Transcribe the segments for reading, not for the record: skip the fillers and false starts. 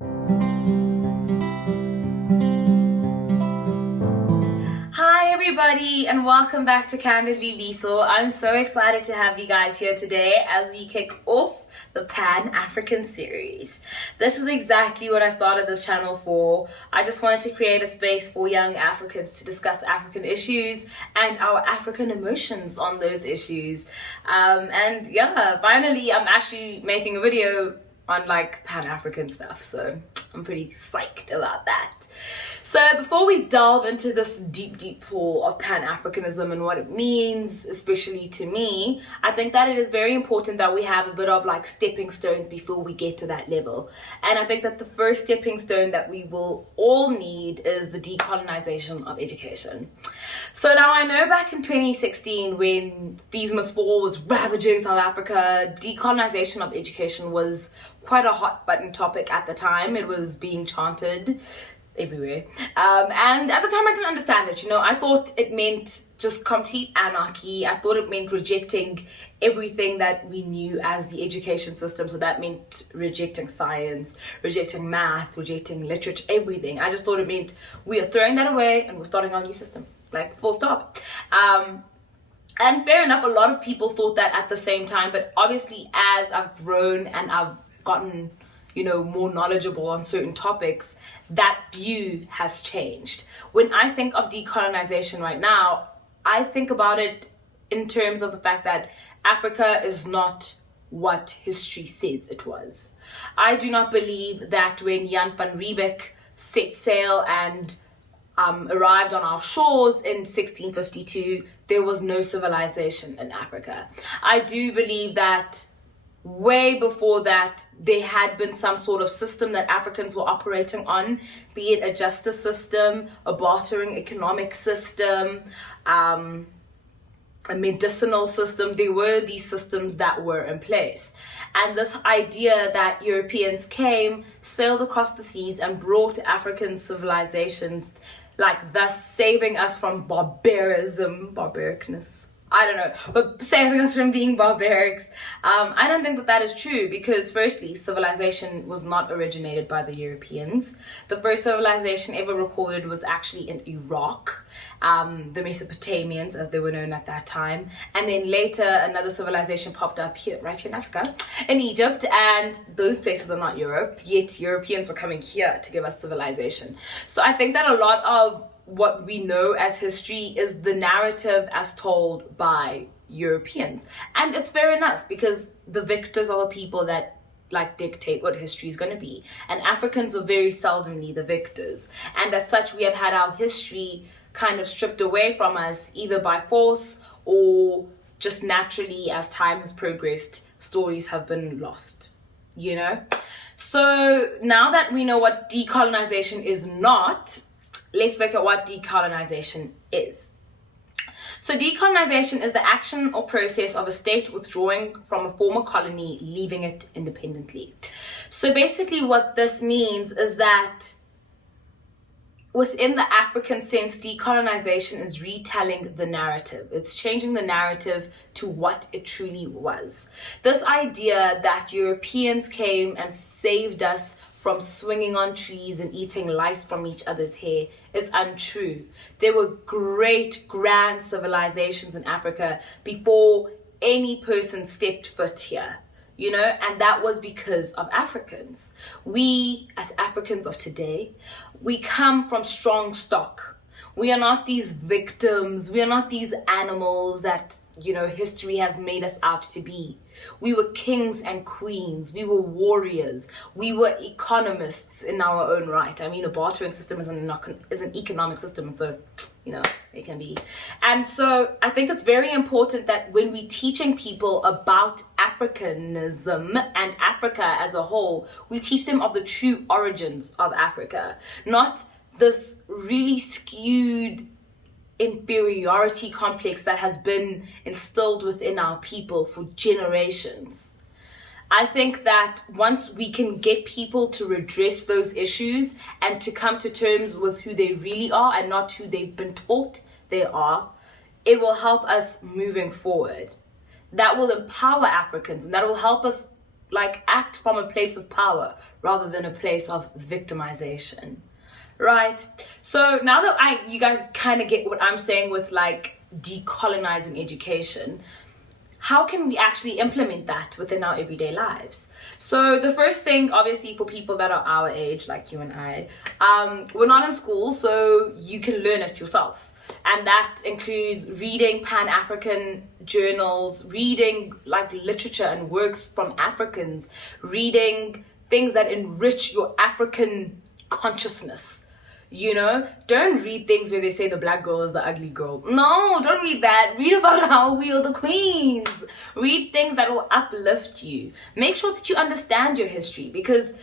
Hi everybody and welcome back to Candidly Lisa. I'm so excited to have you guys here today as we kick off the Pan-African series. This is exactly what I started this channel for. I just wanted to create a space for young Africans to discuss African issues and our African emotions on those issues. And yeah, finally I'm actually making a video on like Pan-African stuff, so I'm pretty psyched about that. So before we delve into this deep pool of Pan-Africanism and what it means, especially to me, I think that it is very important that we have a bit of like stepping stones before we get to that level. And I think that the first stepping stone that we will all need is the decolonization of education. So now I know back in 2016 when Fees Must Fall was ravaging South Africa, decolonization of education was quite a hot button topic at the time. It was being chanted everywhere. And at the time I didn't understand it, I thought it meant just complete anarchy. I thought it meant rejecting everything that we knew as the education system. So that meant rejecting science, rejecting math, rejecting literature, everything. I just thought it meant we are throwing that away and we're starting our new system, like full stop. And fair enough, a lot of people thought that at the same time, but obviously as I've grown and I've gotten more knowledgeable on certain topics, that view has changed. When I think of decolonization right now, I think about it in terms of the fact that Africa is not what history says it was. I do not believe that when Jan van Riebeeck set sail and arrived on our shores in 1652, there was no civilization in Africa. I do believe that way before that, there had been some sort of system that Africans were operating on, be it a justice system, a bartering economic system, a medicinal system. There were these systems that were in place. And this idea that Europeans came, sailed across the seas and brought African civilizations, like thus saving us from barbaricness. I don't know, but saving us from being barbarics. I don't think that is true because firstly, civilization was not originated by the Europeans. The first civilization ever recorded was actually in Iraq, the Mesopotamians as they were known at that time. And then later another civilization popped up here, right here in Africa, in Egypt, and those places are not Europe, yet Europeans were coming here to give us civilization. So I think that a lot of what we know as history is the narrative as told by Europeans. And it's fair enough because the victors are the people that dictate what history is going to be. And Africans are very seldomly the victors. And as such, we have had our history kind of stripped away from us either by force or just naturally as time has progressed, stories have been lost, So now that we know what decolonization is not, let's look at what decolonization is. So decolonization is the action or process of a state withdrawing from a former colony, leaving it independently. So basically what this means is that within the African sense, decolonization is retelling the narrative. It's changing the narrative to what it truly was. This idea that Europeans came and saved us from swinging on trees and eating lice from each other's hair is untrue. There were great, grand civilizations in Africa before any person stepped foot here, and that was because of Africans. We, as Africans of today, we come from strong stock. We are not these victims. We are not these animals that, history has made us out to be. We were kings and queens. We were warriors. We were economists in our own right. I mean, a bartering system is an economic system, so, it can be. And so I think it's very important that when we're teaching people about Africanism and Africa as a whole, we teach them of the true origins of Africa, not this really skewed inferiority complex that has been instilled within our people for generations. I think that once we can get people to redress those issues and to come to terms with who they really are and not who they've been taught they are, it will help us moving forward. That will empower Africans and that will help us like act from a place of power rather than a place of victimization. Right? So now that you guys kind of get what I'm saying with like decolonizing education, how can we actually implement that within our everyday lives? So the first thing, obviously, for people that are our age, like you and I, we're not in school, so you can learn it yourself. And that includes reading Pan-African journals, reading like literature and works from Africans, reading things that enrich your African consciousness. You know, don't read things where they say the black girl is the ugly girl. No, don't read that. Read about how we are the queens. Read things that will uplift you. Make sure that you understand your history, because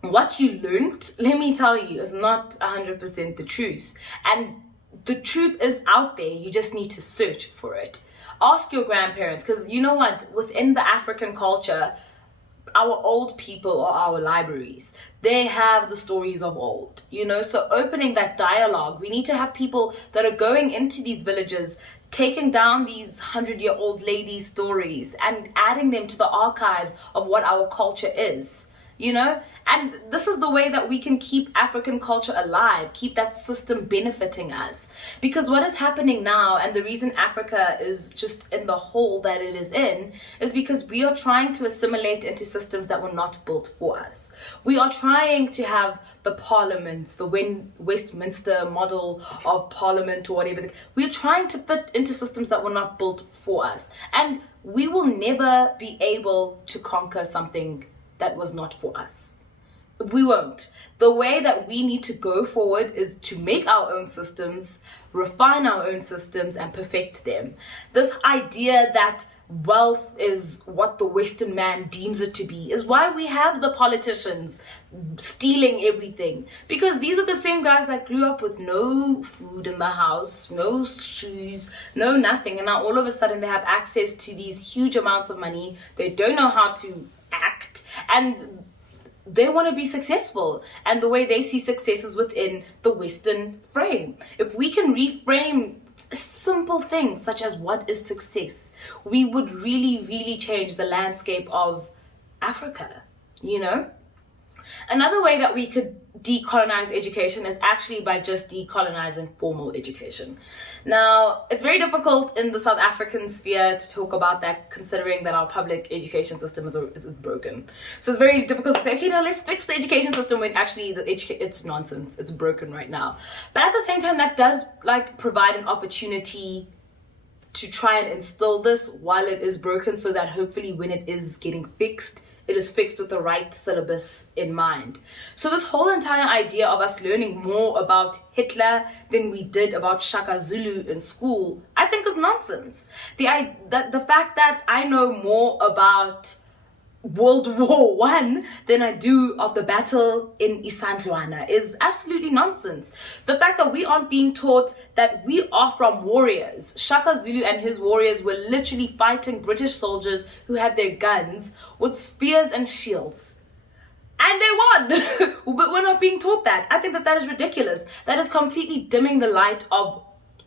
what you learned, let me tell you, is not 100% the truth. And the truth is out there. You just need to search for it. Ask your grandparents, because you know what? Within the African culture, our old people are our libraries. They have the stories of old, you know. So opening that dialogue, we need to have people that are going into these villages, taking down these 100-year-old ladies' stories and adding them to the archives of what our culture is, you know. And this is the way that we can keep African culture alive, keep that system benefiting us. Because what is happening now, and the reason Africa is just in the hole that it is in, is because we are trying to assimilate into systems that were not built for us. We are trying to have the parliaments, the Westminster model of parliament or whatever. We're trying to fit into systems that were not built for us. And we will never be able to conquer something that was not for us. We won't. The way that we need to go forward is to make our own systems, refine our own systems, and perfect them. This idea that wealth is what the Western man deems it to be is why we have the politicians stealing everything. Because these are the same guys that grew up with no food in the house, no shoes, no nothing. And now all of a sudden they have access to these huge amounts of money. They don't know how to act, and they want to be successful, and the way they see success is within the Western frame. If we can reframe simple things such as what is success, we would really change the landscape of Africa, you know. Another way that we could decolonize education is actually by just decolonizing formal education. Now, it's very difficult in the South African sphere to talk about that, considering that our public education system is broken. So it's very difficult to say, okay, now let's fix the education system, when actually it's nonsense. It's broken right now. But at the same time, that does like provide an opportunity to try and instill this while it is broken, so that hopefully when it is getting fixed, it is fixed with the right syllabus in mind. So this whole entire idea of us learning more about Hitler than we did about Shaka Zulu in school, I think is nonsense. The fact that I know more about World War I than I do of the battle in Isandlwana is absolutely nonsense. The fact that we aren't being taught that we are from warriors. Shaka Zulu and his warriors were literally fighting British soldiers who had their guns with spears and shields. And they won! But we're not being taught that. I think that is ridiculous. That is completely dimming the light of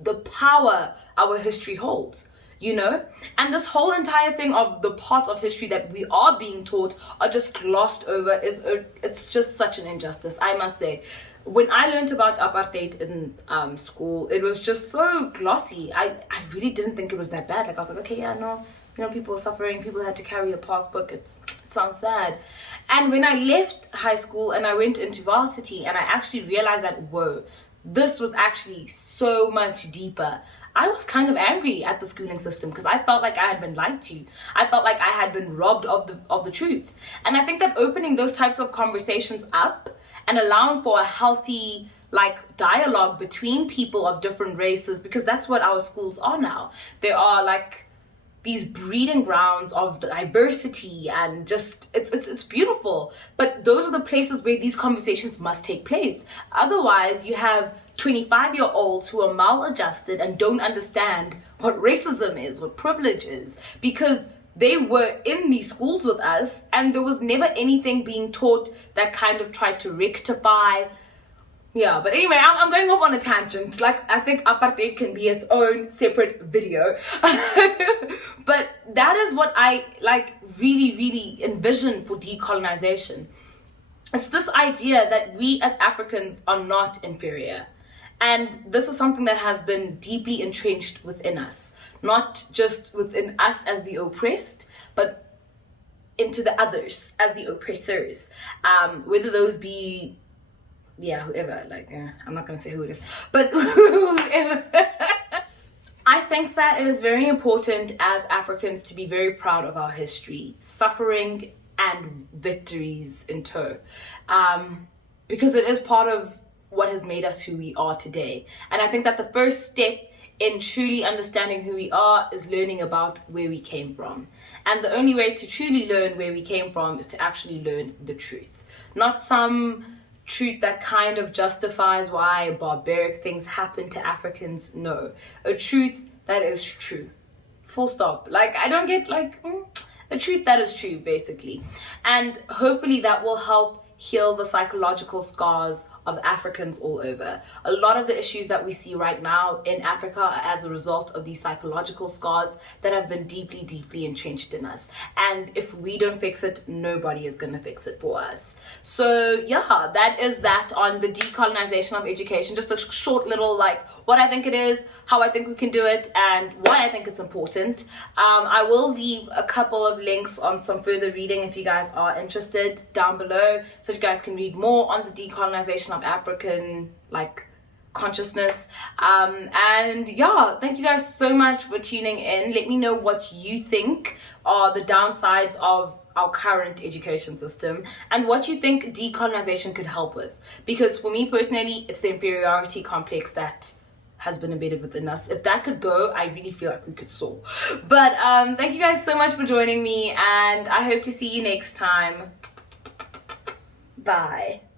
the power our history holds. You know, and this whole entire thing of the parts of history that we are being taught are just glossed over. It's just such an injustice, I must say. When I learned about apartheid in school, it was just so glossy. I really didn't think it was that bad. Like, I was like, okay, yeah, no, you know, people were suffering, people had to carry a passbook. It sounds sad. And when I left high school and I went into varsity, and I actually realized that, whoa, this was actually so much deeper. I was kind of angry at the schooling system because I felt like I had been lied to. I felt like I had been robbed of the truth. And I think that opening those types of conversations up and allowing for a healthy like dialogue between people of different races, because that's what our schools are now. They are like these breeding grounds of diversity, and just it's beautiful. But those are the places where these conversations must take place. Otherwise, you have 25-year-olds who are maladjusted and don't understand what racism is, what privilege is, because they were in these schools with us and there was never anything being taught that kind of tried to rectify Yeah, but anyway, I'm going off on a tangent. Like, I think apartheid can be its own separate video. But that is what I, like, really, really envision for decolonization. It's this idea that we as Africans are not inferior. And this is something that has been deeply entrenched within us, not just within us as the oppressed, but into the others as the oppressors. Whether those be, yeah, whoever, like, I'm not going to say who it is, but whoever. I think that it is very important as Africans to be very proud of our history, suffering and victories in tow, because it is part of what has made us who we are today. And I think that the first step in truly understanding who we are is learning about where we came from. And the only way to truly learn where we came from is to actually learn the truth, not some truth that kind of justifies why barbaric things happen to Africans. No, a truth that is true, full stop. Like, I don't get, like, a truth that is true, basically. And hopefully that will help heal the psychological scars of Africans all over. A lot of the issues that we see right now in Africa are as a result of these psychological scars that have been deeply, deeply entrenched in us. And if we don't fix it, nobody is going to fix it for us. So yeah, that is that on the decolonization of education. Just a short little, like, what I think it is, how I think we can do it, and why I think it's important. I will leave a couple of links on some further reading if you guys are interested down below, so you guys can read more on the decolonization of African, like, consciousness. And yeah, thank you guys so much for tuning in. Let me know what you think are the downsides of our current education system and what you think decolonization could help with, because for me personally, it's the inferiority complex that has been embedded within us. If that could go, I really feel like we could soar. But thank you guys so much for joining me, and I hope to see you next time. Bye.